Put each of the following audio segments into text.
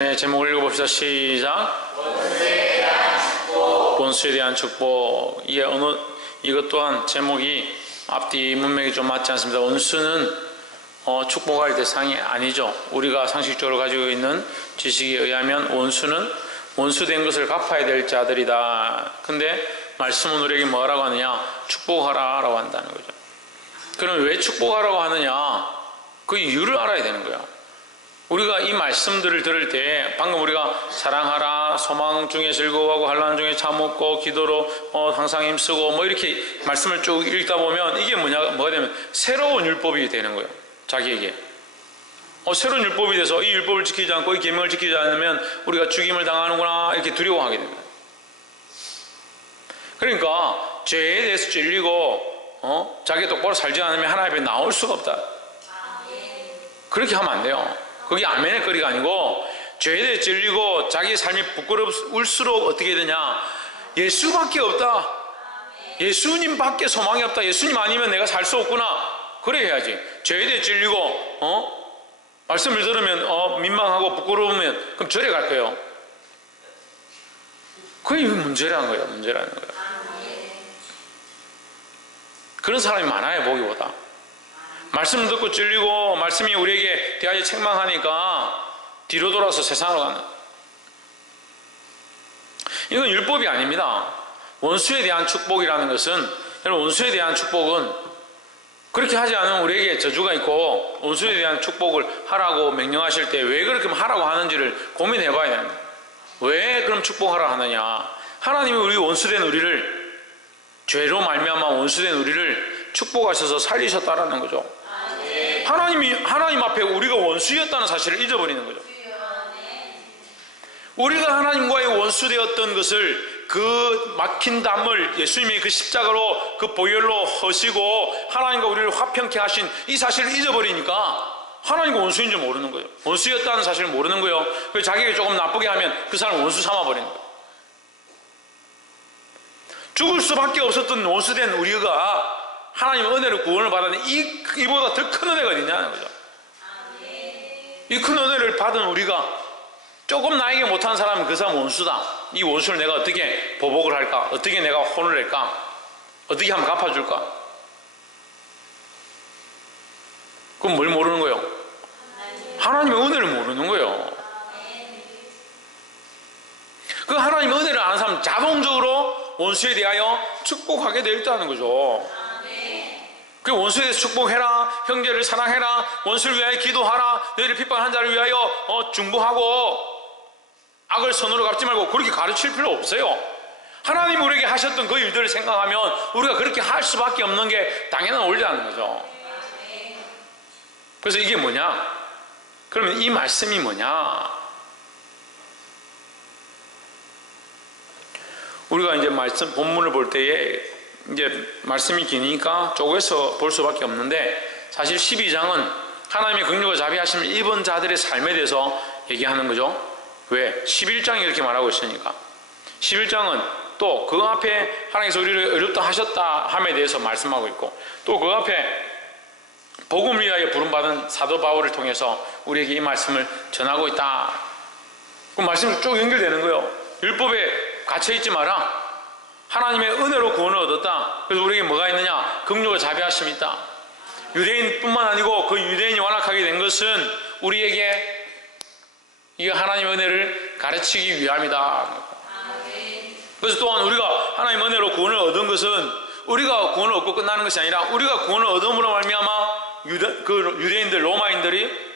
네, 제목을 읽어봅시다. 시작. 원수에 대한 축복. 이것 또한 제목이 앞뒤 문맥이 좀 맞지 않습니다. 원수는 축복할 대상이 아니죠. 우리가 상식적으로 가지고 있는 지식에 의하면 원수는 원수된 것을 갚아야 될 자들이다. 근데 말씀은 우리에게 뭐라고 하느냐? 축복하라 라고 한다는 거죠. 그럼 왜 축복하라고 하느냐? 그 이유를 알아야 되는 거야. 우리가 이 말씀들을 들을 때 방금 우리가 사랑하라, 소망 중에 즐거워하고 환난 중에 참고 기도로 항상 힘쓰고 뭐 이렇게 말씀을 쭉 읽다 보면 이게 뭐가 되면 새로운 율법이 되는 거예요. 자기에게 새로운 율법이 돼서 이 율법을 지키지 않고 이 계명을 지키지 않으면 우리가 죽임을 당하는구나 이렇게 두려워하게 됩니다. 그러니까 죄에 대해서 찔리고 자기가 똑바로 살지 않으면 하나님 앞에 나올 수가 없다. 그렇게 하면 안 돼요. 그게 아멘의 거리가 아니고 죄에 대해 찔리고 자기 삶이 부끄러울수록 어떻게 되냐? 예수밖에 없다. 예수님밖에 소망이 없다. 예수님 아니면 내가 살 수 없구나. 그래 해야지. 죄에 대해 찔리고 말씀을 들으면 민망하고 부끄러우면 그럼 절에 갈 거예요. 그게 문제라는 거예요. 문제라는 거예요. 그런 사람이 많아요. 보기보다. 말씀을 듣고 찔리고 말씀이 우리에게 대하여 책망하니까 뒤로 돌아서 세상으로 가는, 이건 율법이 아닙니다. 원수에 대한 축복이라는 것은, 여러분, 원수에 대한 축복은 그렇게 하지 않으면 우리에게 저주가 있고, 원수에 대한 축복을 하라고 명령하실 때 왜 그렇게 하라고 하는지를 고민해 봐야 됩니다. 왜 그럼 축복하라 하느냐? 하나님이 우리 원수된 우리를, 죄로 말미암아 원수된 우리를 축복하셔서 살리셨다라는 거죠. 하나님 앞에 우리가 원수였다는 사실을 잊어버리는 거죠. 우리가 하나님과의 원수되었던 것을, 그 막힌 담을 예수님이 그 십자가로 그 보혈로 허시고 하나님과 우리를 화평케 하신 이 사실을 잊어버리니까 하나님과 원수인 줄 모르는 거예요. 원수였다는 사실을 모르는 거예요. 그래서 자기가 조금 나쁘게 하면 그 사람을 원수 삼아버리는 거예요. 죽을 수밖에 없었던 원수된 우리가 하나님의 은혜로 구원을 받았는데 이보다 더 큰 은혜가 어디냐는 거죠. 이 큰 은혜를 받은 우리가 조금 나에게 못한 사람은 그 사람 원수다. 이 원수를 내가 어떻게 보복을 할까? 어떻게 내가 혼을 낼까? 어떻게 하면 갚아줄까? 그럼 뭘 모르는 거예요? 하나님의 은혜를 모르는 거예요. 그 하나님의 은혜를 아는 사람은 자동적으로 원수에 대하여 축복하게 되어 있다는 거죠. 그 원수에 대해서 축복해라, 형제를 사랑해라, 원수를 위하여 기도하라, 너희를 핍박한 자를 위하여 중보하고 악을 선으로 갚지 말고 그렇게 가르칠 필요 없어요. 하나님이 우리에게 하셨던 그 일들을 생각하면 우리가 그렇게 할 수밖에 없는 게 당연한 원리라는 거죠. 그래서 이게 뭐냐? 그러면 이 말씀이 뭐냐? 우리가 이제 말씀 본문을 볼 때에 이제 말씀이 기니까 쪼개서 볼 수밖에 없는데, 사실 12장은 하나님의 긍휼과 자비하심을 입은 자들의 삶에 대해서 얘기하는 거죠. 왜? 11장이 이렇게 말하고 있으니까. 11장은 또 그 앞에 하나님께서 우리를 어렵다 하셨다 함에 대해서 말씀하고 있고, 또 그 앞에 복음을 위하여 부름받은 사도 바울을 통해서 우리에게 이 말씀을 전하고 있다. 그 말씀이 쭉 연결되는 거예요. 율법에 갇혀있지 마라. 하나님의 은혜로 구원을 얻었다. 그래서 우리에게 뭐가 있느냐? 긍휼과 자비하심이 있다. 유대인뿐만 아니고 그 유대인이 완악하게 된 것은 우리에게 이 하나님의 은혜를 가르치기 위함이다. 그래서 또한 우리가 하나님의 은혜로 구원을 얻은 것은 우리가 구원을 얻고 끝나는 것이 아니라, 우리가 구원을 얻음으로 말미암아 그 유대인들, 로마인들이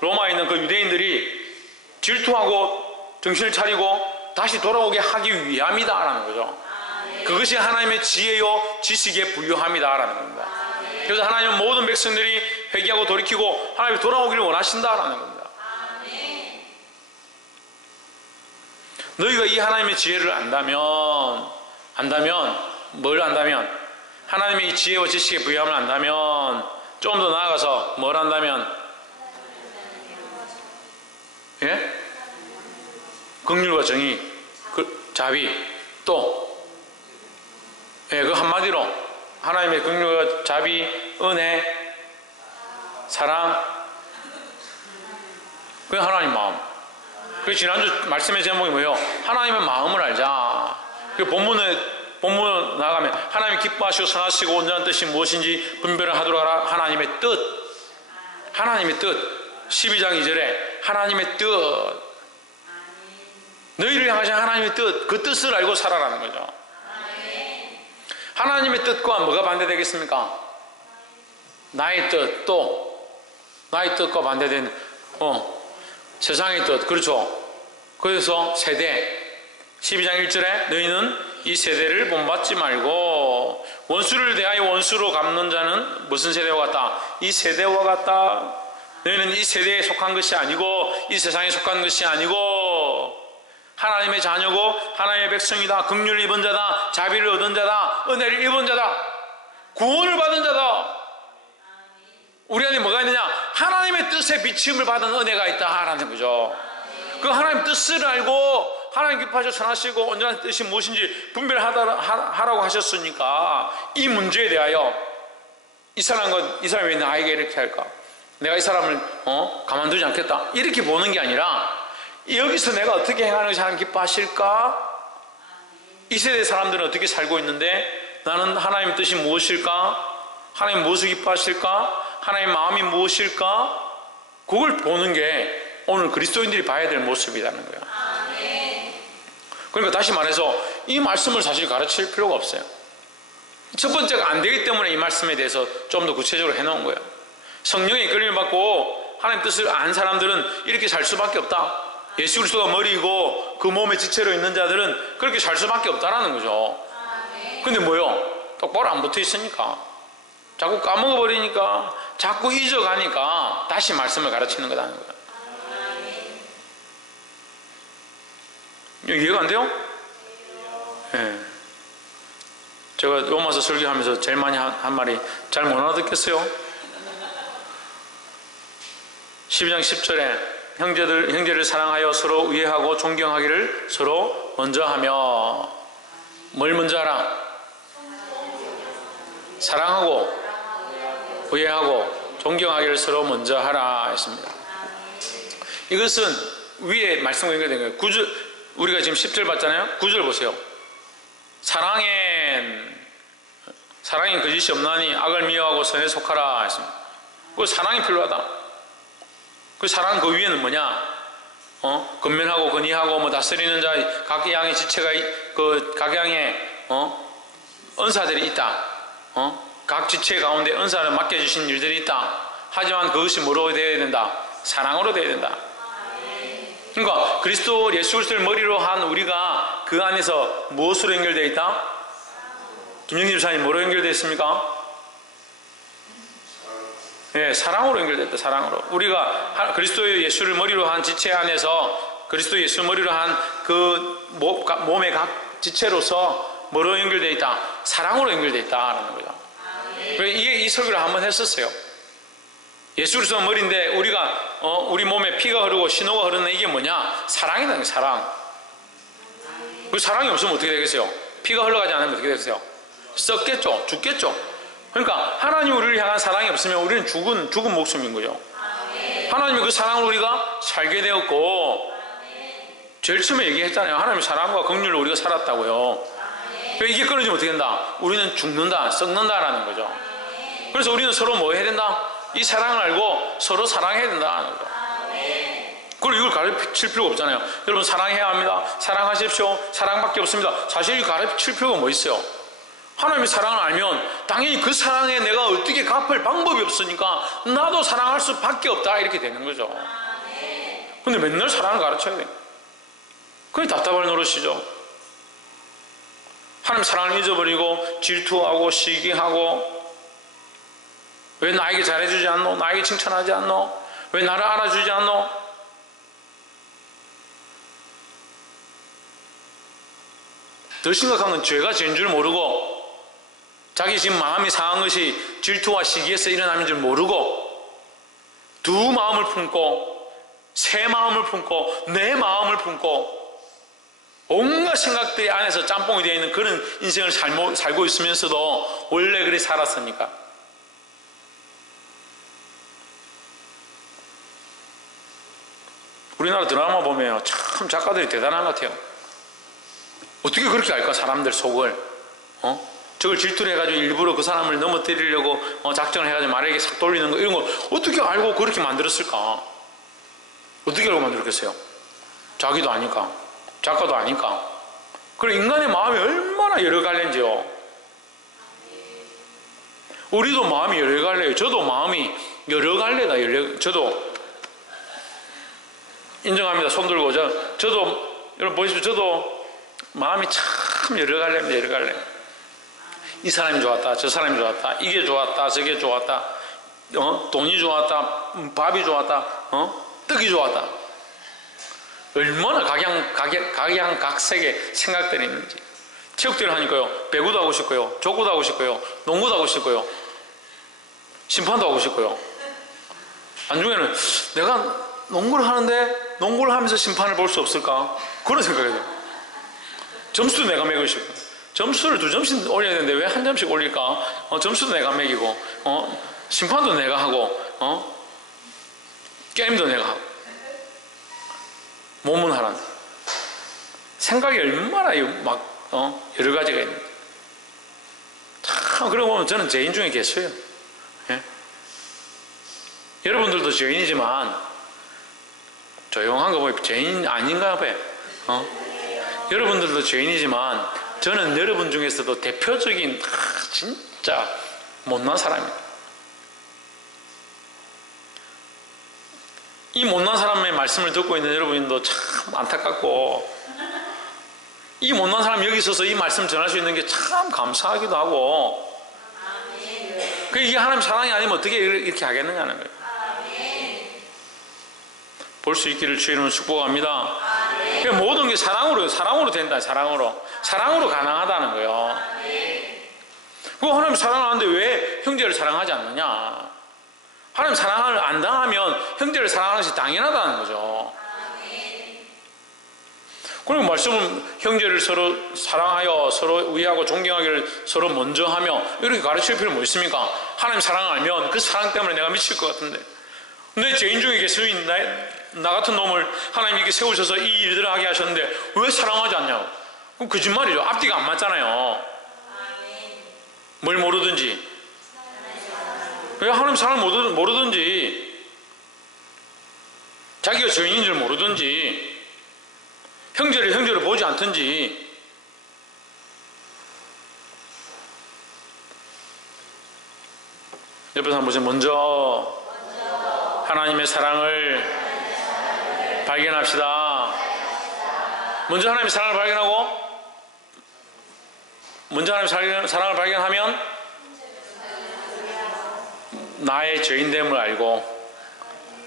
로마에 있는 그 유대인들이 질투하고 정신을 차리고 다시 돌아오게 하기 위함이다라는 거죠. 그것이 하나님의 지혜요 지식에 부유함이다라는 겁니다. 그래서 하나님은 모든 백성들이 회개하고 돌이키고 하나님이 돌아오기를 원하신다라는 겁니다. 너희가 이 하나님의 지혜를 안다면 뭘 안다면, 하나님의 이 지혜와 지식의 부유함을 안다면, 좀 더 나아가서 뭘 안다면, 예? 긍휼과 정의, 자비, 또 그 한마디로 하나님의 긍휼과 자비, 은혜, 사랑, 그게 하나님 마음. 그 지난주 말씀의 제목이 뭐예요? 하나님의 마음을 알자. 그 본문 나가면 하나님 기뻐하시고 선하시고 온전한 뜻이 무엇인지 분별을 하도록 하라. 하나님의 뜻. 하나님의 뜻. 12장 2절에 하나님의 뜻. 너희를 향하신 하나님의 뜻. 그 뜻을 알고 살아라는 거죠. 하나님의 뜻과 뭐가 반대되겠습니까? 나의 뜻. 또 나의 뜻과 반대된 세상의 뜻. 그렇죠. 그래서 세대 12장 1절에 너희는 이 세대를 본받지 말고 원수를 대하여 원수로 갚는 자는 무슨 세대와 같다? 이 세대와 같다. 너희는 이 세대에 속한 것이 아니고 이 세상에 속한 것이 아니고 하나님의 자녀고 하나님의 백성이다. 긍휼을 입은 자다. 자비를 얻은 자다. 은혜를 입은 자다. 구원을 받은 자다. 우리 안에 뭐가 있느냐? 하나님의 뜻에 비침을 받은 은혜가 있다라는 거죠. 그 하나님 뜻을 알고 하나님 기뻐하시고 선하시고 온전한 뜻이 무엇인지 분별하라고 하셨으니까 이 문제에 대하여 이 사람이 왜 나에게 이렇게 할까? 내가 이 사람을 가만두지 않겠다 이렇게 보는 게 아니라 여기서 내가 어떻게 행하는 것이 하나님 기뻐하실까? 이 세대 사람들은 어떻게 살고 있는데 나는 하나님의 뜻이 무엇일까? 하나님 무엇을 기뻐하실까? 하나님의 마음이 무엇일까? 그걸 보는 게 오늘 그리스도인들이 봐야 될 모습이라는 거예요. 그러니까 다시 말해서 이 말씀을 사실 가르칠 필요가 없어요. 첫 번째가 안 되기 때문에 이 말씀에 대해서 좀 더 구체적으로 해놓은 거예요. 성령의 이끌림을 받고 하나님 뜻을 안 사람들은 이렇게 살 수밖에 없다. 예수 그리스도가 머리이고 그 몸의 지체로 있는 자들은 그렇게 살 수밖에 없다라는 거죠. 근데 뭐요? 똑바로 안 붙어 있으니까 자꾸 까먹어버리니까 자꾸 잊어가니까 다시 말씀을 가르치는 거라는 거예요. 이해가 안 돼요? 네. 제가 로마서 설교하면서 제일 많이 한 말이 잘 못 알아듣겠어요? 12장 10절에 형제를 사랑하여 서로 의해하고 존경하기를 서로 먼저 하며 뭘 먼저 하라? 사랑하고 의해하고 존경하기를 서로 먼저 하라 했습니다. 이것은 위에 말씀과 연결된 거예요. 9절 우리가 지금 10절 봤잖아요. 9절 보세요. 사랑엔 거짓이 없나니 악을 미워하고 선에 속하라 했습니다. 그 사랑이 필요하다. 그 사랑 그 위에는 뭐냐? 근면하고 건의하고 뭐 다스리는 자 각 양의 지체가 각 양의 은사들이 있다. 각 지체 가운데 은사를 맡겨주신 일들이 있다. 하지만 그것이 뭐로 되어야 된다? 사랑으로 되어야 된다. 그러니까 그리스도 예수 그리스도를 머리로 한 우리가 그 안에서 무엇으로 연결되어 있다? 김영진 집사님 뭐로 연결되어 있습니까? 네, 사랑으로 연결됐다. 사랑으로. 우리가 그리스도 예수를 머리로 한 지체 안에서 그리스도 예수를 머리로 한 그 몸의 각 지체로서 뭐로 연결되어 있다? 사랑으로 연결되어 있다라는 거죠. 이 설교를 한번 했었어요. 예수 그리스도가 머리인데 우리가 우리 몸에 피가 흐르고 신호가 흐르는 이게 뭐냐? 사랑이라는 거예요. 사랑. 그 사랑이 없으면 어떻게 되겠어요? 피가 흘러가지 않으면 어떻게 되겠어요? 썩겠죠. 죽겠죠. 그러니까 하나님 우리를 향한 사랑이 없으면 우리는 죽은 목숨인 거죠. 하나님의 그 사랑을 우리가 살게 되었고 제일 처음에 얘기했잖아요. 하나님의 사랑과 긍휼로 우리가 살았다고요. 이게 끊어지면 어떻게 된다? 우리는 죽는다, 썩는다라는 거죠. 그래서 우리는 서로 뭐 해야 된다? 이 사랑을 알고 서로 사랑해야 된다는 거죠. 그걸 이걸 가르칠 필요가 없잖아요. 여러분 사랑해야 합니다. 사랑하십시오. 사랑밖에 없습니다. 사실 이거 가르칠 필요가 뭐 있어요? 하나님의 사랑을 알면 당연히 그 사랑에 내가 어떻게 갚을 방법이 없으니까 나도 사랑할 수밖에 없다 이렇게 되는 거죠. 근데 맨날 사랑을 가르쳐야 돼요. 그게 답답할 노릇이죠. 하나님 사랑을 잊어버리고 질투하고 시기하고 왜 나에게 잘해주지 않노? 나에게 칭찬하지 않노? 왜 나를 알아주지 않노? 더 심각한 건 죄가 죄인 줄 모르고 자기 지금 마음이 상한 것이 질투와 시기에서 일어나는 줄 모르고 두 마음을 품고 새 마음을 품고 내 마음을 품고 온갖 생각들 안에서 짬뽕이 되어 있는 그런 인생을 살고 있으면서도 원래 그리 살았습니까? 우리나라 드라마 보면 참 작가들이 대단한 것 같아요. 어떻게 그렇게 알까, 사람들 속을. 저걸 질투를 해가지고 일부러 그 사람을 넘어뜨리려고 작전을 해가지고 말에게 싹 돌리는 거, 이런 거 어떻게 알고 그렇게 만들었을까? 어떻게 알고 만들었겠어요? 자기도 아니까, 작가도 아니까. 그래, 인간의 마음이 얼마나 여러 갈래인지요. 우리도 마음이 여러 갈래요. 저도 마음이 여러 갈래다. 저도 인정합니다. 손 들고. 저도 여러분 보십시오. 저도 마음이 참 여러 갈래입니다. 여러 갈래. 이 사람이 좋았다, 저 사람이 좋았다, 이게 좋았다, 저게 좋았다, 돈이 좋았다, 밥이 좋았다, 떡이 좋았다. 얼마나 각양각색의 생각들이 있는지. 체육대회를 하니까요, 배구도 하고 싶고요, 족구도 하고 싶고요, 농구도 하고 싶고요, 심판도 하고 싶고요. 나중에는 내가 농구를 하는데 농구를 하면서 심판을 볼 수 없을까? 그런 생각이 들어요. 점수도 내가 매기고 싶고, 점수를 2점씩 올려야 되는데 왜 1점씩 올릴까? 점수도 내가 매기고, 심판도 내가 하고, 게임도 내가 하고. 몸은 하나. 생각이 얼마나 여러 가지가 있는데. 참, 그러고 보면 저는 죄인 중에 개수예요. 예? 여러분들도 죄인이지만, 조용한 거 보면 죄인 아닌가 봐요. 여러분들도 죄인이지만, 저는 여러분 중에서도 대표적인 진짜 못난 사람입니다. 이 못난 사람의 말씀을 듣고 있는 여러분도 참 안타깝고, 이 못난 사람 여기 있어서 이 말씀 전할 수 있는 게 참 감사하기도 하고, 이게 하나님 사랑이 아니면 어떻게 이렇게 하겠느냐 하는 거예요. 볼 수 있기를 주의 이름으로 축복합니다. 모든 게 사랑으로 된다. 사랑으로 가능하다는 거예요. 그 하나님 사랑하는데 왜 형제를 사랑하지 않느냐? 하나님 사랑을 안 당하면 형제를 사랑하는 것이 당연하다는 거죠. 그리고 말씀은 형제를 서로 사랑하여 서로 우애하고 존경하기를 서로 먼저 하며, 이렇게 가르칠 필요는 뭐 있습니까? 하나님 사랑을 알면 그 사랑 때문에 내가 미칠 것 같은데, 내 죄인 중에 계신 나 같은 놈을 하나님이 이렇게 세우셔서 이 일들을 하게 하셨는데 왜 사랑하지 않냐고. 그럼 거짓말이죠. 앞뒤가 안 맞잖아요. 뭘 모르든지, 왜 하나님 사랑을 모르든지, 자기가 죄인인 줄 모르든지, 형제를 보지 않든지. 옆에서 한번 보세요. 먼저 하나님의 사랑을 발견합시다. 먼저 하나님의 사랑을 발견하고, 먼저 하나님의 사랑을 발견하면 나의 죄인됨을 알고,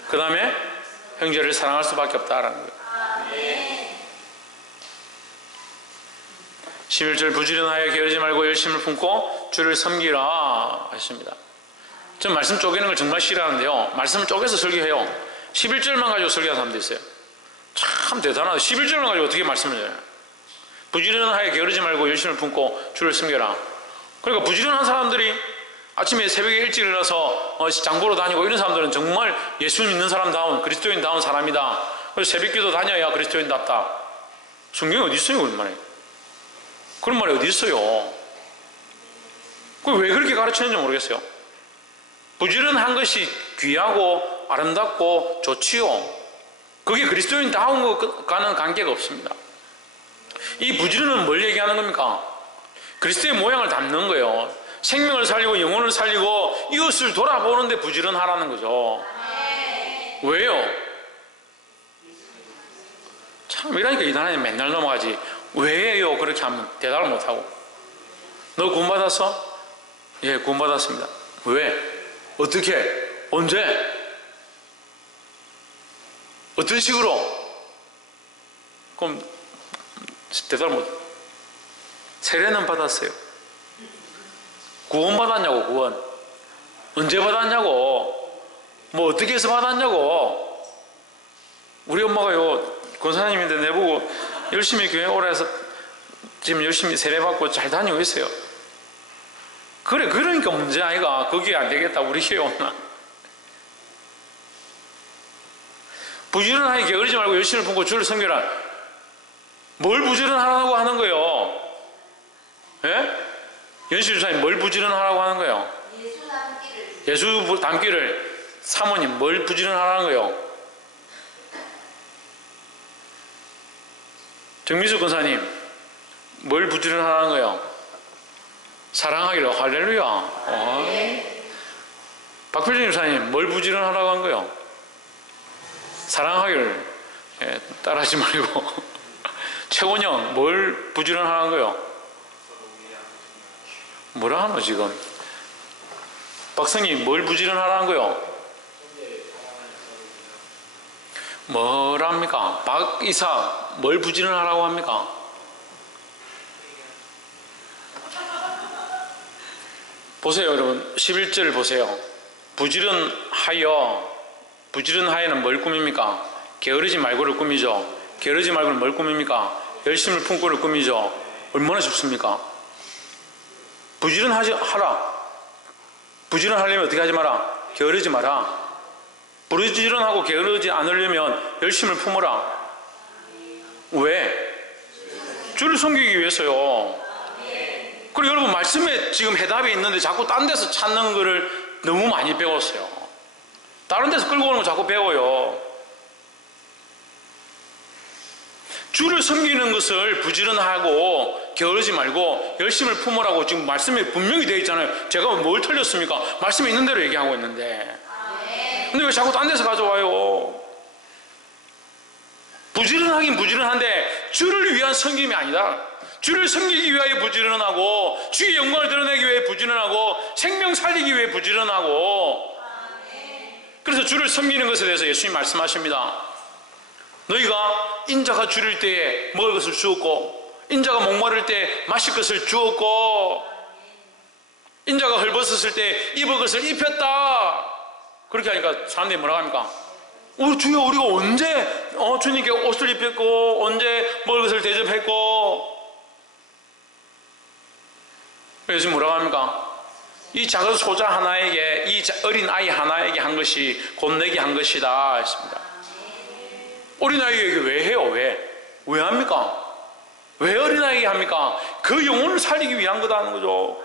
그 다음에 형제를 사랑할 수밖에 없다라는 거예요. 11절 부지런하여 게으르지 말고 열심을 품고 주를 섬기라 하십니다. 전 말씀 쪼개는 걸 정말 싫어하는데요, 말씀을 쪼개서 설교해요. 11절만 가지고 설교하는 사람도 있어요. 참 대단하다. 11절만 가지고 어떻게 말씀을 해요? 부지런하여 게으르지 말고 열심을 품고 주를 섬겨라. 그러니까 부지런한 사람들이 아침에 새벽에 일찍 일어나서 장보러 다니고 이런 사람들은 정말 예수 믿는 사람다운, 그리스도인다운 사람이다. 그래서 새벽기도 다녀야 그리스도인답다. 성경에 어디 있어요 그런 말이? 그런 말이 어디 있어요? 왜 그렇게 가르치는지 모르겠어요. 부지런한 것이 귀하고 아름답고 좋지요. 그게 그리스도인다운 것과는 관계가 없습니다. 이 부지런은 뭘 얘기하는 겁니까? 그리스도의 모양을 담는 거예요. 생명을 살리고 영혼을 살리고 이웃을 돌아보는데 부지런하라는 거죠. 왜요? 참 이러니까 이 나라에 맨날 넘어가지. 왜요? 그렇게 하면 대답을 못하고. 너 구원받았어? 예, 구원받았습니다. 왜? 어떻게? 언제? 어떤 식으로? 그럼 대답을 못해. 세례는 받았어요. 구원 받았냐고. 구원 언제 받았냐고. 뭐 어떻게 해서 받았냐고. 우리 엄마가요 권사님인데 내보고 열심히 교회 오라 해서 지금 열심히 세례 받고 잘 다니고 있어요. 그래, 그러니까 문제 아이가. 거기에 안 되겠다 우리 교회 오나. 부지런하게 게으르지 말고 열심을 품고 주를 섬기라. 뭘 부지런하라고 하는 거예요? 예? 연실 주사님 뭘 부지런하라고 하는 거예요? 예수 닮기를. 사모님 뭘 부지런하라는 거예요? 정미수 권사님 뭘 부지런하라는 거예요? 사랑하기로. 할렐루야. 박필준 집사님 뭘 부지런하라고 한 거예요? 사랑하기를. 예, 따라하지 말고. 최원영 뭘 부지런하는 거예요? 뭐라 하노 지금? 박성님 뭘 부지런하라는 거예요? 뭐랍니까? 박이삭 뭘 부지런하라고 합니까? 보세요 여러분 11절 보세요. 부지런하여는 뭘 꾸밉니까? 게으르지 말고를 꾸미죠. 게으르지 말고는 뭘 꾸밉니까? 열심을 품고를 꾸미죠. 얼마나 쉽습니까? 부지런하라. 부지런하려면 어떻게 하지 마라? 게으르지 마라. 부지런하고 게으르지 않으려면 열심을 품어라. 왜? 주를 섬기기 위해서요. 그리고 여러분 말씀에 지금 해답이 있는데 자꾸 딴 데서 찾는 거를 너무 많이 배웠어요. 다른 데서 끌고 오는 거 자꾸 배워요. 주를 섬기는 것을 부지런하고 게으르지 말고 열심을 품으라고 지금 말씀에 분명히 되어 있잖아요. 제가 뭘 틀렸습니까? 말씀에 있는 대로 얘기하고 있는데. 근데 왜 자꾸 딴 데서 가져와요? 부지런하긴 부지런한데 주를 위한 섬김이 아니다. 주를 섬기기 위하여 부지런하고 주의 영광을 드러내기 위해 부지런하고 생명 살리기 위해 부지런하고. 그래서 주를 섬기는 것에 대해서 예수님 말씀하십니다. 너희가 인자가 줄일 때에 먹을 것을 주었고 인자가 목마를 때 마실 것을 주었고 인자가 헐벗었을 때 입을 것을 입혔다. 그렇게 하니까 사람들이 뭐라고 합니까? 주여 우리가 언제 주님께 옷을 입혔고 언제 먹을 것을 대접했고. 예수님 뭐라고 합니까? 이 작은 소자 하나에게 이 어린 아이 하나에게 한 것이 곧 내게 한 것이다 했습니다. 어린아이에게 왜 해요? 왜 합니까? 왜 어린아이에게 합니까? 그 영혼을 살리기 위한 거다 하는 거죠.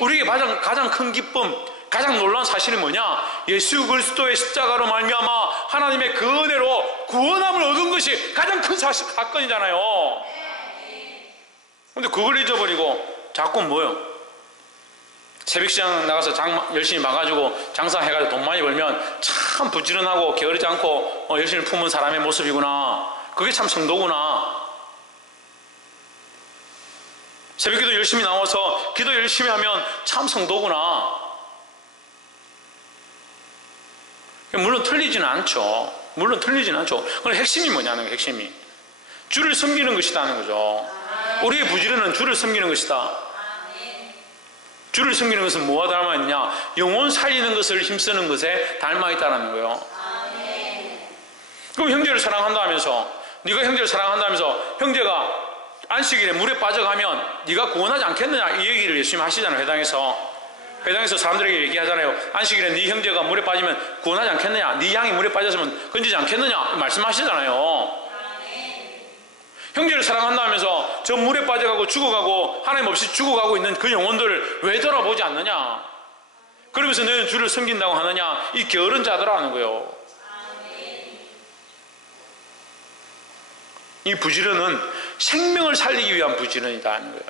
우리에게 가장 큰 기쁨, 가장 놀라운 사실이 뭐냐? 예수 그리스도의 십자가로 말미암아 하나님의 그 은혜로 구원함을 얻은 것이 가장 큰 사건이잖아요. 근데 그걸 잊어버리고 자꾸 뭐요? 새벽시장 나가서 열심히 봐가지고 장사해가지고 돈 많이 벌면 참 부지런하고 게으르지 않고 열심히 품은 사람의 모습이구나. 그게 참 성도구나. 새벽기도 열심히 나와서 기도 열심히 하면 참 성도구나. 물론 틀리지는 않죠. 그럼 핵심이 뭐냐는 거예요. 핵심이 주를 섬기는 것이다는 거죠. 우리의 부지런은 주를 섬기는 것이다. 주를 섬기는 것은 뭐와 닮아있냐? 영혼 살리는 것을 힘쓰는 것에 닮아있다는 거예요. 그럼 형제를 사랑한다면서 네가 형제를 사랑한다면서 형제가 안식일에 물에 빠져가면 네가 구원하지 않겠느냐 이 얘기를 열심히 하시잖아요. 회당에서 사람들에게 얘기하잖아요. 안식일에 네 형제가 물에 빠지면 구원하지 않겠느냐, 네 양이 물에 빠졌으면 건지지 않겠느냐 말씀하시잖아요. 형제를 사랑한다면서 저 물에 빠져가고 죽어가고 하나님 없이 죽어가고 있는 그 영혼들을 왜 돌아보지 않느냐. 그러면서 너는 주를 섬긴다고 하느냐. 이 게으른 자들아 하는 거예요. 이 부지런은 생명을 살리기 위한 부지런이다 하는 거예요.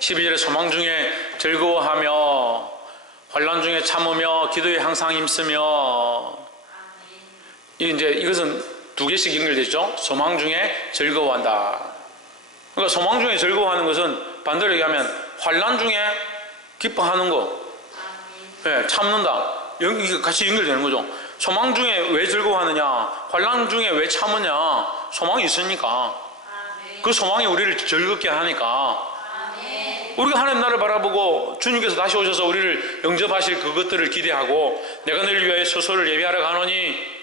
12절에 소망 중에 즐거워하며 환난 중에 참으며 기도에 항상 힘쓰며. 이것은 두 개씩 연결되죠. 소망 중에 즐거워한다. 그러니까 소망 중에 즐거워하는 것은 반대로 얘기하면 환난 중에 기뻐하는 거. 네, 참는다. 이게 같이 연결되는 거죠. 소망 중에 왜 즐거워하느냐, 환난 중에 왜 참으냐. 소망이 있으니까. 그 소망이 우리를 즐겁게 하니까. 우리가 하나님 나라를 바라보고 주님께서 다시 오셔서 우리를 영접하실 그것들을 기대하고 내가 너를 위하여 소설을 예비하러 가노니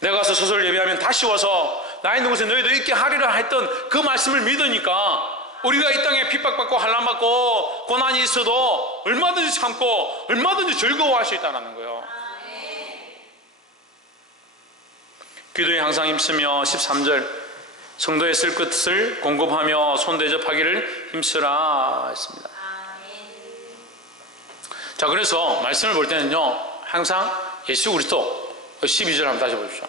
내가 가서 소설을 예비하면 다시 와서 나 있는 곳에 너희도 있게 하리라 했던 그 말씀을 믿으니까 우리가 이 땅에 핍박받고 환난받고 고난이 있어도 얼마든지 참고 얼마든지 즐거워할 수 있다는 거예요. 기도에 항상 힘쓰며 13절 성도의 쓸 것을 공급하며 손대접하기를 힘쓰라 했습니다. 자, 그래서 말씀을 볼 때는요, 항상 예수 그리스도 12절 한번 다시 보십시오.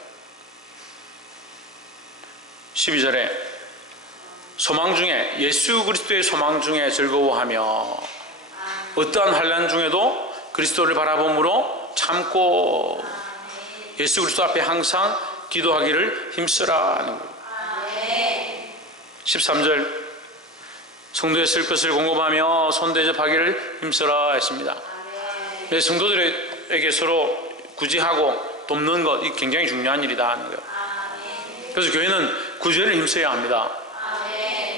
12절에 소망 중에, 예수 그리스도의 소망 중에 즐거워하며 어떠한 환난 중에도 그리스도를 바라봄으로 참고 예수 그리스도 앞에 항상 기도하기를 힘쓰라 하는 거예요. 13절 성도의 쓸 것을 공급하며 손대접하기를 힘쓰라 했습니다. 성도들에게 서로 구제하고 돕는 것, 이 굉장히 중요한 일이다 하는 거예요. 그래서 교회는 구제를 힘써야 합니다.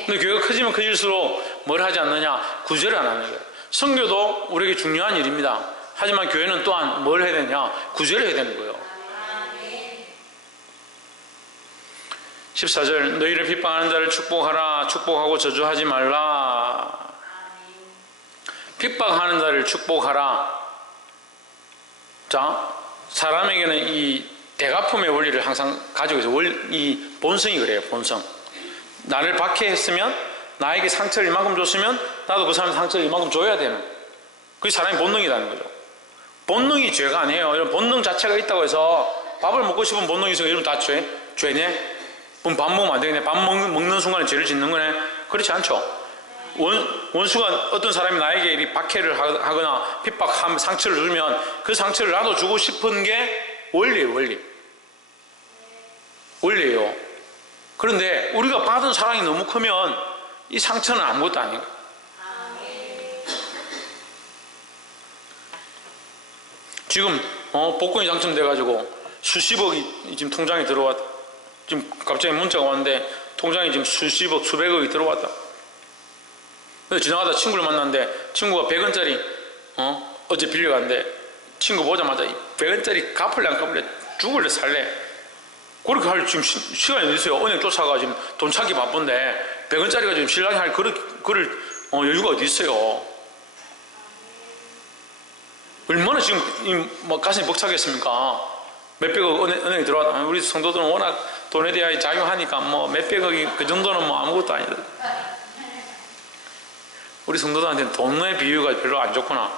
근데 교회가 커지면 커질수록 뭘 하지 않느냐? 구제를 안 하는 거예요. 선교도 우리에게 중요한 일입니다. 하지만 교회는 또한 뭘 해야 되냐? 구제를 해야 되는 거예요. 14절 너희를 핍박하는 자를 축복하라. 축복하고 저주하지 말라. 핍박하는 자를 축복하라. 자, 사람에게는 이 대가품의 원리를 항상 가지고 있어요. 이 본성이 그래요. 본성. 나를 박해했으면, 나에게 상처를 이만큼 줬으면 나도 그 사람한테 상처를 이만큼 줘야 되는, 그게 사람의 본능이라는 거죠. 본능이 죄가 아니에요. 이런 본능 자체가 있다고 해서 밥을 먹고 싶은 본능이 있어요. 이러면 다 죄네? 그럼 밥 먹으면 안 되겠네. 밥 먹는 순간에 죄를 짓는 거네? 그렇지 않죠. 원수가 어떤 사람이 나에게 이 박해를 하거나 핍박하면 상처를 주면 그 상처를 나도 주고 싶은 게 원리예요. 원리예요. 그런데 우리가 받은 사랑이 너무 크면 이 상처는 아무것도 아니에요. 지금 복권이 당첨돼가지고 수십억이 지금 통장에 들어왔다. 지금 갑자기 문자가 왔는데 통장에 지금 수십억, 수백억이 들어왔다. 그래서 지나가다 친구를 만났는데 친구가 100원짜리 어제 빌려갔는데 친구 보자마자 100원짜리 갚을래 안 갚을래 죽을래 살래 그렇게 할 지금 시간이 어디 있어요. 은행 쫓아가 지금 돈 찾기 바쁜데 100원짜리가 지금 신랑이 할 그럴 여유가 어디 있어요. 얼마나 지금 가슴이 벅차겠습니까? 몇백억 은행에 들어왔다. 우리 성도들은 워낙 돈에 대하여 자유하니까 몇백억이 그 정도는 아무것도 아니다. 우리 성도들한테는 돈의 비유가 별로 안 좋구나.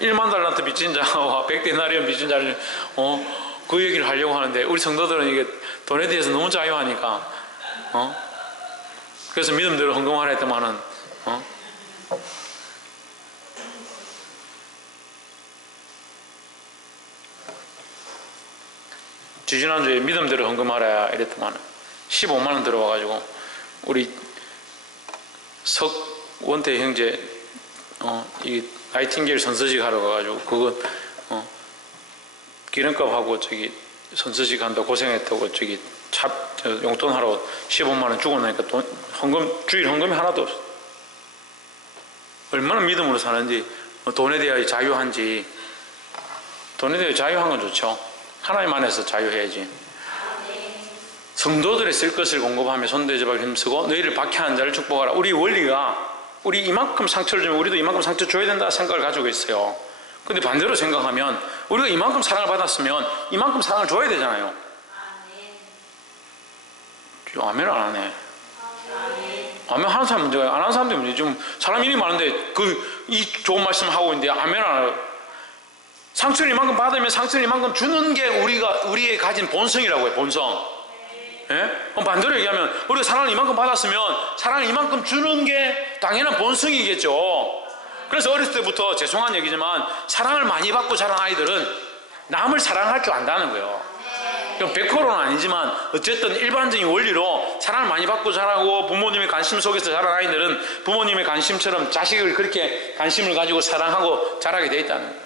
1만 달란트 빚진 자와 100데나리온 빚진 자를 그 얘기를 하려고 하는데 우리 성도들은 이게 돈에 대해서 너무 자유하니까 그래서 믿음대로 헌금하라 했더만은 지지난주에 믿음대로 헌금하라 이랬더만 15만원 들어와가지고 우리 석원태 형제 이 나이팅게일 선서식 하러 가가지고 그거 기름값하고 저기 선서식 한다 고생했다고 저기 용돈 하러 15만원 주고 나니까 주일 헌금이 하나도 없어. 얼마나 믿음으로 사는지, 돈에 대하여 자유한지. 돈에 대하여 자유한 건 좋죠. 하나님 안에서 자유해야지. 성도들의 쓸 것을 공급하며 손대접하기 힘쓰고 너희를 박해하는 자를 축복하라. 우리 원리가 우리 이만큼 상처를 주면 우리도 이만큼 상처 줘야 된다 생각을 가지고 있어요. 근데 반대로 생각하면 우리가 이만큼 사랑을 받았으면 이만큼 사랑을 줘야 되잖아요. 아멘 안 하네. 아멘 하는 사람 문제가 안 하는 사람들이 문제지. 지금 사람 일이 많은데 이 좋은 말씀 하고 있는데 아멘 안 해요. 상처를 이만큼 받으면 상처를 이만큼 주는 게 우리의 가진 본성이라고 해요. 본성. 예? 그럼 반대로 얘기하면 우리가 사랑을 이만큼 받았으면 사랑을 이만큼 주는 게 당연한 본성이겠죠. 그래서 어렸을 때부터 죄송한 얘기지만 사랑을 많이 받고 자란 아이들은 남을 사랑할 줄 안다는 거예요. 100%는 아니지만 어쨌든 일반적인 원리로 사랑을 많이 받고 자라고 부모님의 관심 속에서 자란 아이들은 부모님의 관심처럼 자식을 그렇게 관심을 가지고 사랑하고 자라게 돼 있다는 거예요.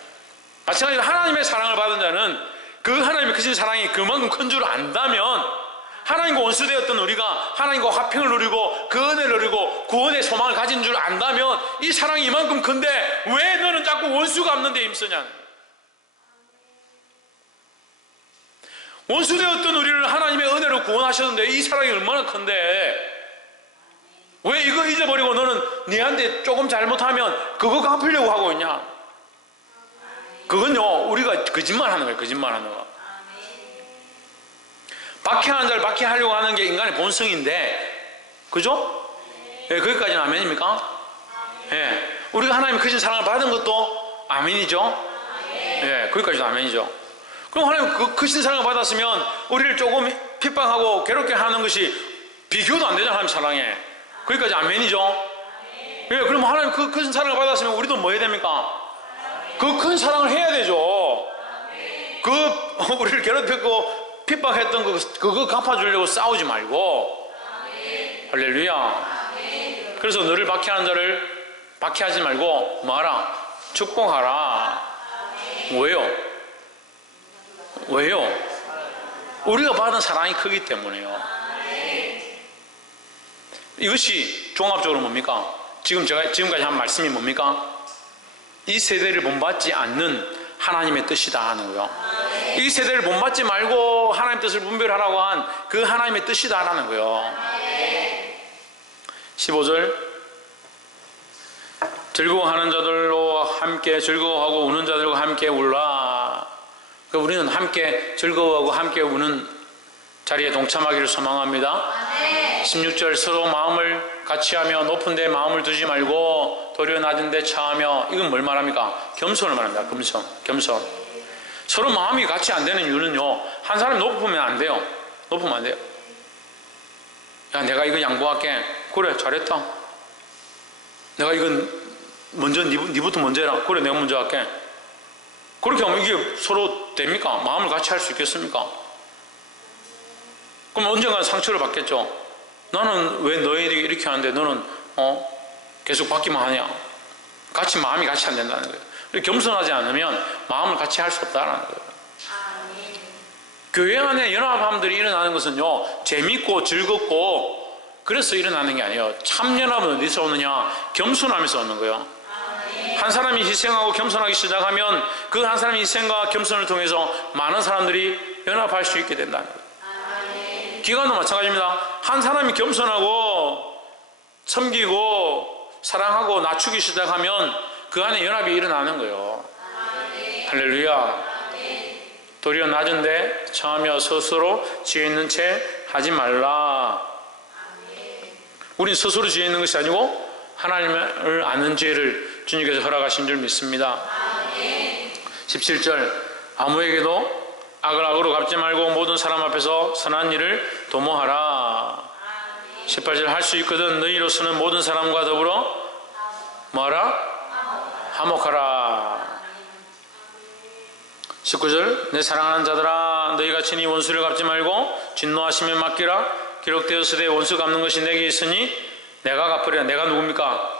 마찬가지로 하나님의 사랑을 받은 자는 그 하나님의 크신 사랑이 그만큼 큰 줄 안다면 하나님과 원수되었던 우리가 하나님과 화평을 누리고 그 은혜를 누리고 구원의 소망을 가진 줄 안다면 이 사랑이 이만큼 큰데 왜 너는 자꾸 원수가 없는 데 힘쓰냐. 원수되었던 우리를 하나님의 은혜로 구원하셨는데 이 사랑이 얼마나 큰데 왜 이거 잊어버리고 너는 네한테 조금 잘못하면 그거 갚으려고 하고 있냐. 그건요 우리가 거짓말하는 거예요. 거짓말하는 거. 박해하는 자를 박해하려고 하는 게 인간의 본성인데, 그죠? 예, 거기까지는 아멘입니까? 예, 우리가 하나님의 크신 사랑을 받은 것도 아멘이죠? 예, 거기까지도 아멘이죠. 그럼 하나님 그 크신 사랑을 받았으면 우리를 조금 핍박하고 괴롭게 하는 것이 비교도 안 되잖아요, 하나님 사랑에. 거기까지 아멘이죠? 예, 그럼 하나님 그 큰 사랑을 받았으면 우리도 뭐 해야 됩니까? 그 큰 사랑을 해야 되죠. 그 우리를 괴롭혔고 핍박했던 그거 갚아주려고 싸우지 말고. 할렐루야. 그래서 너를 박해하는 자를 박해하지 말고 뭐하라? 축복하라. 왜요? 왜요? 우리가 받은 사랑이 크기 때문에요. 이것이 종합적으로 뭡니까? 지금까지 한 말씀이 뭡니까? 이 세대를 본받지 않는 하나님의 뜻이다 하는 거예요. 이 세대를 본받지 말고 하나님의 뜻을 분별하라고 한 그 하나님의 뜻이다 하는 거예요. 15절, 즐거워하는 자들로 함께 즐거워하고 우는 자들과 함께 울라. 그러니까 우리는 함께 즐거워하고 함께 우는 자리에 동참하기를 소망합니다. 16절, 서로 마음을 같이 하며 높은 데 마음을 두지 말고 도리어 낮은 데 처하며. 이건 뭘 말합니까? 겸손을 말합니다. 겸손. 서로 마음이 같이 안 되는 이유는요, 한 사람이 높으면 안 돼요. 높으면 안 돼요. 야, 내가 이거 양보할게. 그래, 잘했다. 내가 이건 먼저 니부터 먼저 해라. 그래, 내가 먼저 할게. 그렇게 하면 이게 서로 됩니까? 마음을 같이 할 수 있겠습니까? 그럼 언젠가 상처를 받겠죠. 나는 왜 너희들이 이렇게 하는데 너는 계속 받기만 하냐? 마음이 같이 안 된다는 거예요. 겸손하지 않으면 마음을 같이 할 수 없다는 거예요. 교회 안에 연합함들이 일어나는 것은요, 재밌고 즐겁고 그래서 일어나는 게 아니에요. 참 연합은 어디서 오느냐? 겸손하면서 오는 거예요. 한 사람이 희생하고 겸손하기 시작하면 그 한 사람의 희생과 겸손을 통해서 많은 사람들이 연합할 수 있게 된다는 거예요. 기관도 마찬가지입니다. 한 사람이 겸손하고 섬기고 사랑하고 낮추기 시작하면 그 안에 연합이 일어나는 거예요. 할렐루야. 도리어 낮은데 처하며 스스로 지혜 있는 채 하지 말라. 우린 스스로 지혜 있는 것이 아니고 하나님을 아는 지혜를 주님께서 허락하신 줄 믿습니다. 17절, 아무에게도 악을 악으로 갚지 말고 모든 사람 앞에서 선한 일을 도모하라. 18절, 할 수 있거든 너희로서는 모든 사람과 더불어 뭐하라? 화목하라. 19절, 내 사랑하는 자들아 너희가 친히 원수를 갚지 말고 진노하심에 맡기라. 기록되었으되 원수 갚는 것이 내게 있으니 내가 갚으리라. 내가 누굽니까?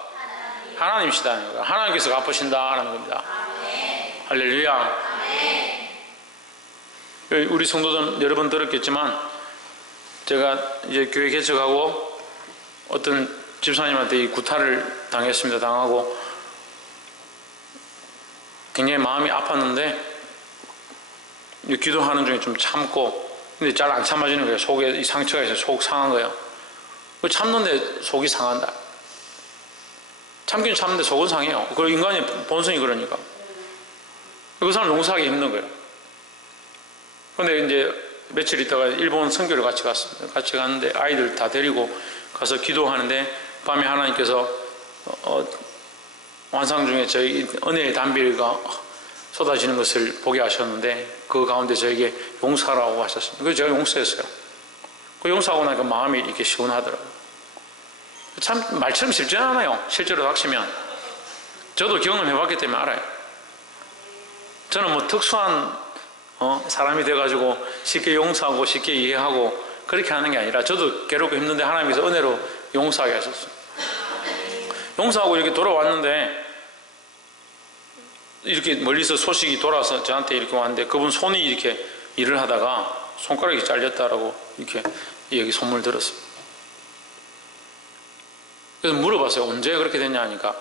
하나님이시다. 하나님께서 갚으신다라는 겁니다. 할렐루야. 우리 성도들 여러 번 들었겠지만 제가 이제 교회 개척하고 어떤 집사님한테 이 구타를 당하고 굉장히 마음이 아팠는데 기도하는 중에 좀 참고, 근데 잘 안 참아지는 거예요. 속에 이 상처가 있어서 속 상한 거예요. 참는데 속이 상한다. 참긴 참는데 속은 상해요. 그 인간의 본성이 그러니까. 그 사람 용서하기 힘든 거예요. 근데 이제 며칠 있다가 일본 선교를 같이 갔습니다. 같이 갔는데 아이들 다 데리고 가서 기도하는데 밤에 하나님께서 환상 중에 저희 은혜의 단비가 쏟아지는 것을 보게 하셨는데 그 가운데 저에게 용서하라고 하셨습니다. 그래서 제가 용서했어요. 그 용서하고 나니까 마음이 이렇게 시원하더라고요. 참 말처럼 쉽지 않아요. 실제로 닥치면. 저도 경험해 봤기 때문에 알아요. 저는 뭐 특수한 사람이 돼가지고 쉽게 용서하고 쉽게 이해하고 그렇게 하는 게 아니라 저도 괴롭고 힘든데 하나님께서 은혜로 용서하게 하셨어요. 용서하고 이렇게 돌아왔는데 이렇게 멀리서 소식이 돌아서 저한테 이렇게 왔는데 그분 손이 이렇게 일을 하다가 손가락이 잘렸다라고 이렇게 여기 소문을 들었어요. 그래서 물어봤어요. 언제 그렇게 됐냐 하니까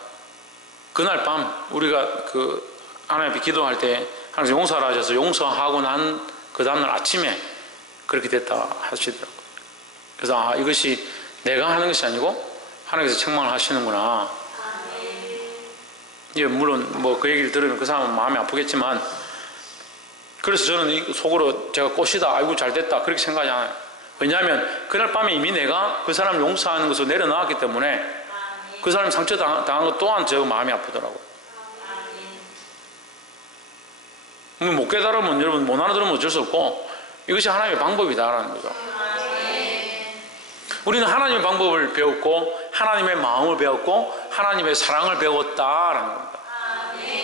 그날 밤 우리가 그 하나님 앞에 기도할 때 하나님께서 용서하라 하셔서 용서하고 난 그 다음날 아침에 그렇게 됐다 하시더라고요. 그래서 이것이 내가 하는 것이 아니고 하나님께서 책망을 하시는구나. 예, 물론 뭐 그 얘기를 들으면 그 사람은 마음이 아프겠지만 그래서 저는 속으로 제가 꽃이다, 아이고 잘됐다 그렇게 생각하지 않아요. 왜냐하면 그날 밤에 이미 내가 그 사람을 용서하는 것을 내려놓았기 때문에 그 사람이 상처당한 것 또한 저 마음이 아프더라고요. 못 깨달으면 여러분 못 알아들으면 어쩔 수 없고 이것이 하나님의 방법이다라는 거죠. 우리는 하나님의 방법을 배웠고 하나님의 마음을 배웠고 하나님의 사랑을 배웠다라는 겁니다.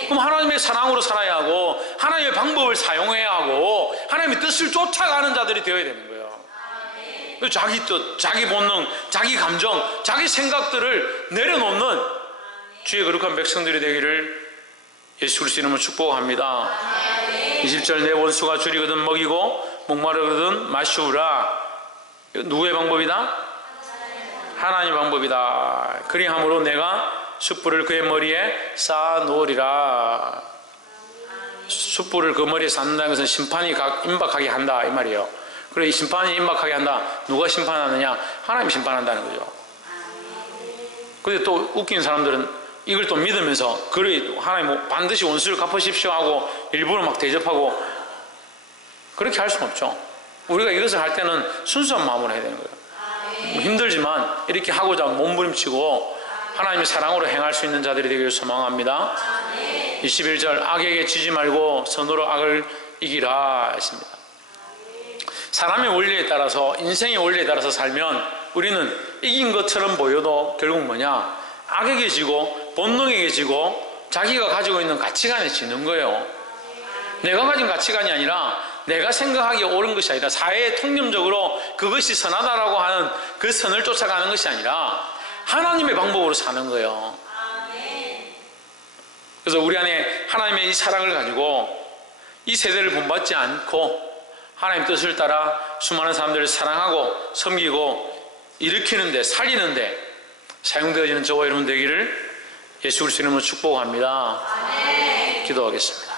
그럼 하나님의 사랑으로 살아야 하고 하나님의 방법을 사용해야 하고 하나님의 뜻을 쫓아가는 자들이 되어야 되는 거예요. 자기 뜻, 자기 본능, 자기 감정, 자기 생각들을 내려놓는 주의 거룩한 백성들이 되기를 예수 그리스도 이름으로 축복합니다. 20절 내 원수가 줄이거든 먹이고 목마르거든 마시우라. 누구의 방법이다? 하나님의 방법이다. 그리함으로 내가 숯불을 그의 머리에 쌓아놓으리라. 숯불을 그 머리에 쌓는다는 것은 심판이 임박하게 한다 이 말이에요. 그래, 이 심판이 임박하게 한다. 누가 심판하느냐? 하나님이 심판한다는 거죠. 근데 또 웃긴 사람들은 이걸 또 믿으면서 그래 하나님 반드시 원수를 갚으십시오 하고 일부러 막 대접하고 그렇게 할 수는 없죠. 우리가 이것을 할 때는 순수한 마음으로 해야 되는 거예요. 힘들지만 이렇게 하고자 몸부림치고 하나님의 사랑으로 행할 수 있는 자들이 되기를 소망합니다. 21절 악에게 지지 말고 선으로 악을 이기라 했습니다. 사람의 원리에 따라서 인생의 원리에 따라서 살면 우리는 이긴 것처럼 보여도 결국 뭐냐? 악에게 지고 본능에게 지고 자기가 가지고 있는 가치관에 지는 거예요. 내가 가진 가치관이 아니라 내가 생각하기에 옳은 것이 아니라 사회에 통념적으로 그것이 선하다라고 하는 그 선을 쫓아가는 것이 아니라 하나님의 방법으로 사는 거예요. 그래서 우리 안에 하나님의 이 사랑을 가지고 이 세대를 본받지 않고 하나님 뜻을 따라 수많은 사람들을 사랑하고 섬기고 일으키는데 살리는데 사용되어지는 저와 여러분 되기를 예수 그리스도 이름으로 축복합니다. 기도하겠습니다.